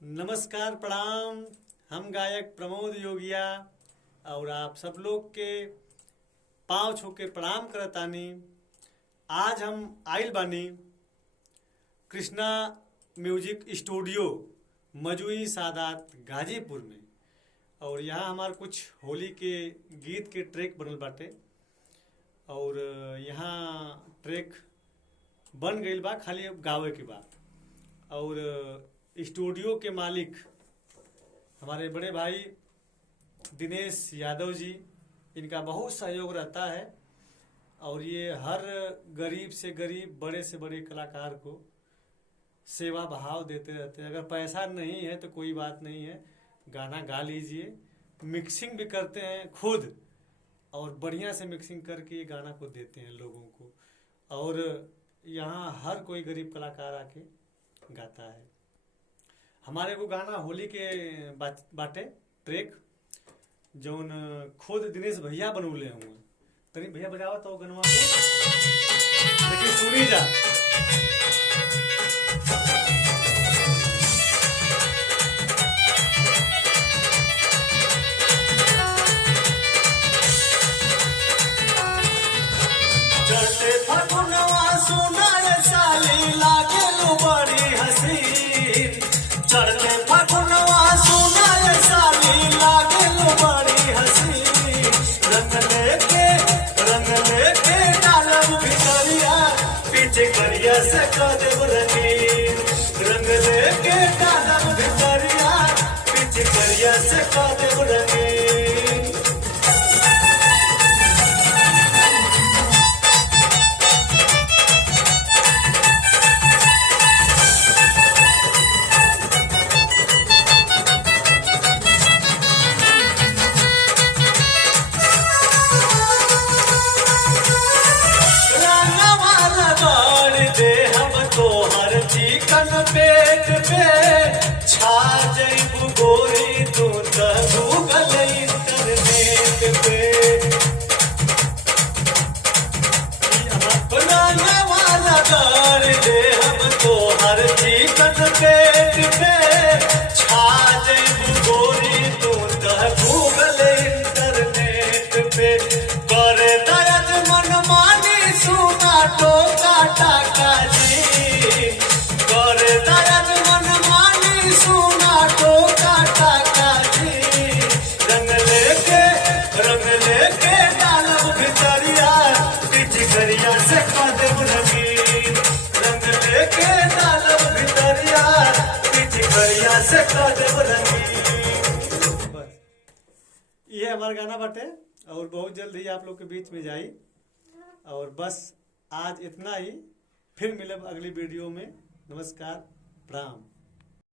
नमस्कार प्रणाम। हम गायक प्रमोद योगिया और आप सब लोग के पाँव छू के प्रणाम करतानी। आज हम आइल बानी कृष्णा म्यूजिक स्टूडियो मजुई सादात गाजीपुर में, और यहाँ हमार कुछ होली के गीत के ट्रैक बनल बाटे और यहाँ ट्रैक बन गईल बा, खाली अब गावे के बा। और स्टूडियो के मालिक हमारे बड़े भाई दिनेश यादव जी, इनका बहुत सहयोग रहता है और ये हर गरीब से गरीब, बड़े से बड़े कलाकार को सेवा भाव देते रहते हैं। अगर पैसा नहीं है तो कोई बात नहीं है, गाना गा लीजिए। मिक्सिंग भी करते हैं खुद और बढ़िया से मिक्सिंग करके ये गाना को देते हैं लोगों को। और यहाँ हर कोई गरीब कलाकार आके गाता है। हमारे को गाना होली के बाटे ट्रैक जौन खुद दिनेश भैया बनौले हुए। तनी भैया बजावा तो गनवा को, देखिए सुनी जा। चढ़ते फगुनवा सुनर साली लागेलु बड़ी हसीन। चढ़ते फगुनवा सुनर साली लागेलु बड़ी हसीन। रंग लेके डालब भितरिया, पीछे करिया से कदेब रंगीन। रंग लेके डालब भितरिया, पीछे करिया से कदेब रंगीन। चिकन पेट पे छा जइबू गोरी तू त गूगल इंटरनेट पे। वाला कर दे हम तो हर चिकन पेट पे छा जइबू गोरी तू त गूगल इंटरनेट पे। करे दर्द मन मानी सुना टोका टाका जी। ये हमारा गाना बाटे और बहुत जल्द ही आप लोग के बीच में जाई। और बस आज इतना ही, फिर मिलब अगली वीडियो में। नमस्कार प्रणाम।